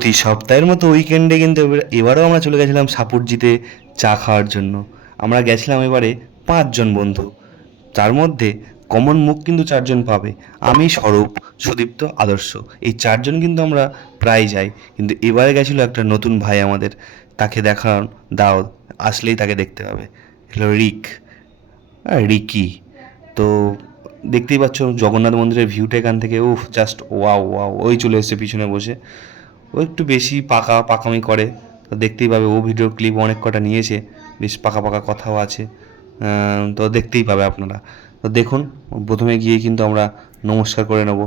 প্রতি সপ্তাহের মতো উইকেন্ডে কিন্তু এবার- এবারেও আমরা চলে গেছিলাম সাপুরজিতে চা খাওয়ার জন্য। আমরা গেছিলাম এবারে পাঁচজন বন্ধু। তার মধ্যে কমন মুখ কিন্তু চারজন পাবে। আমি, স্বরূপ, সুদীপ্ত, আদর্শ। এই চারজন কিন্তু আমরা প্রায় যাই। কিন্তু এবারে গেছিল একটা নতুন ভাই আমাদের। তাকে দেখার দাও, আসলেই তাকে দেখতে পাবে। হলো রিক। আর রিকি। তো দেখতেই পাচ্ছ জগন্নাথ মন্দিরের ভিউটা এখান থেকে, উফ জাস্ট ওয়াও ওয়াও ওই চলে এসেছে পিছনে বসে। ও একটু বেশি পাকা পাকামি করে। তো দেখতেই পাবে, ও ভিডিও ক্লিপ অনেক কটা নিয়েছে, বেশ পাকা পাকা কথাও আছে। তো দেখতেই পাবে আপনারা। তো দেখুন, প্রথমে গিয়ে কিন্তু আমরা নমস্কার করে নেব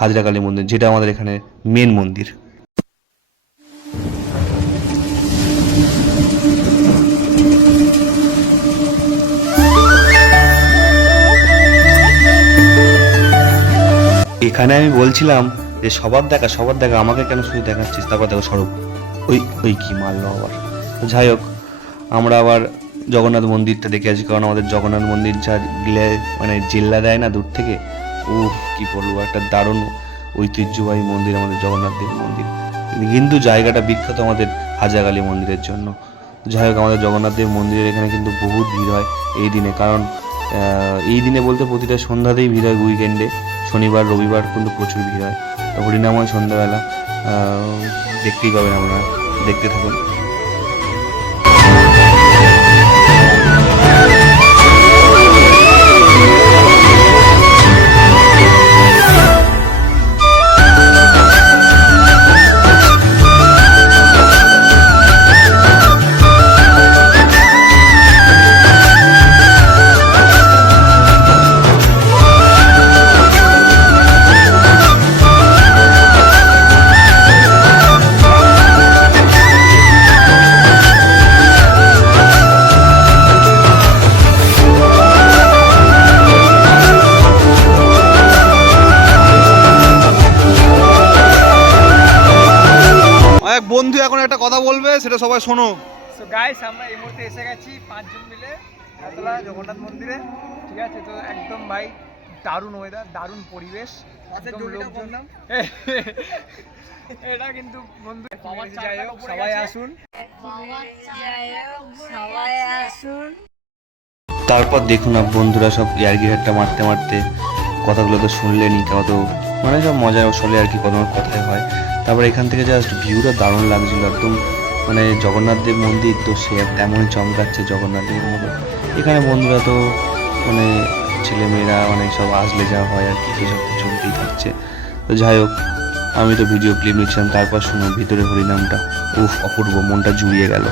হাজরাকালী মন্দির, যেটা আমাদের এখানে মেন মন্দির। এখানে আমি বলছিলাম যে সবার দেখা সবার দেখা, আমাকে কেন শুধু দেখাচ্ছিস? তারপর দেখো স্বরূপ। ওই ওই কি মারলো আবার? যাই হোক, আমরা আবার জগন্নাথ মন্দিরটা দেখে আছি কারণ আমাদের জগন্নাথ মন্দির যা গিলে মানে জিল্লা দেয় না দূর থেকে, উফ, কি বলব, একটা দারুণ ঐতিহ্যবাহী মন্দির আমাদের জগন্নাথ দেব মন্দির। কিন্তু জায়গাটা বিখ্যাত আমাদের হাজারকালী মন্দিরের জন্য। যাই হোক, আমাদের জগন্নাথ দেব মন্দিরের এখানে কিন্তু বহুত ভিড় হয় এই দিনে, কারণ এই দিনে বলতে প্রতিটা সন্ধ্যাতেই ভিড় হয় উইকেন্ডে শনিবার, রবিবার কিন্তু প্রচুর ভিড় হয়। হরিনাময় সন্ধ্যাবেলা দেখতেই পাবেন আপনারা। দেখতে থাকুন। এক বন্ধু এখন একটা কথা বলবে সেটা সবাই শোনো। সো গাইস আমরা এই মুহূর্তে এসে গেছি পাঁচজন মিলে হাতলা জগন্নাথ মন্দিরে। ঠিক আছে তো একদম ভাই দারুণ ওয়েদার দারুণ পরিবেশ একদম লোকজন। এটা কিন্তু বন্ধু যাই হোক সবাই আসুন। সবাই আসুন। তারপর দেখুন আপ বন্ধুরা সব ইয়ার্কি হাটটা মারতে মারতে কথাগুলো তো শুনলেনি কত মানে সব মজা চলে আর কি কত কথাই হয়। তারপর এখান থেকে জাস্ট ভিউটা দারুণ লাগছিল, একদম মানে জগন্নাথ দেব মন্দির তো সে তেমনই চমকাচ্ছে জগন্নাথ দেবের মতো। এখানে বন্ধুরা তো মানে ছেলেমেয়েরা মানে সব আসলে যা হয় আর কি সব চলতেই থাকছে। তো যাই হোক, আমি তো ভিডিও ক্লিপ নিচ্ছিলাম, তারপর শুনো ভিতরে হরিনামটা। উফ, অপূর্ব, মনটা জুড়িয়ে গেল।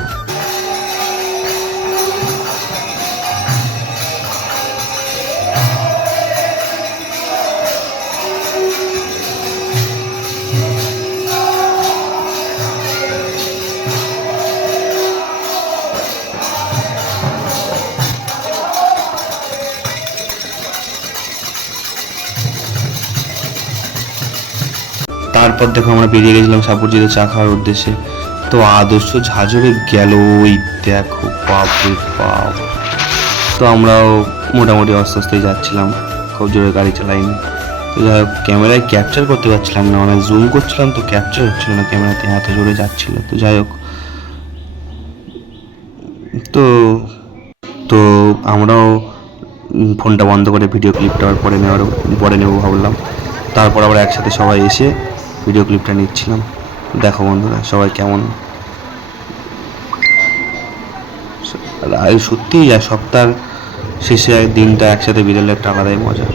তারপর দেখো আমরা বেরিয়ে গেছিলাম সাপুরজিতে চা খাওয়ার উদ্দেশ্যে। তো আদর্শ ঝাঁঝরে গেল ওই দেখো, বাপরে বাপ। তো আমরাও মোটামুটি আস্তে আস্তে যাচ্ছিলাম, খুব জোরে গাড়ি চালাইনি। তো যাই হোক, ক্যামেরায় ক্যাপচার করতে পারছিলাম না মানে জুম করছিলাম তো ক্যাপচার হচ্ছিল না, ক্যামেরাতে এত জোরে যাচ্ছিল। তো যাই হোক, তো তো আমরাও ফোনটা বন্ধ করে ভিডিও ক্লিপটা পরে নেওয়ার, পরে নেব ভাবলাম। তারপর আবার একসাথে সবাই এসে ভিডিও ক্লিপটা নিচ্ছিলাম। দেখো বন্ধুরা, সবাই কেমন? সত্যিই সপ্তাহ শেষে দিনটা একসাথে বিড়ালের একটা আলাদাই মজা।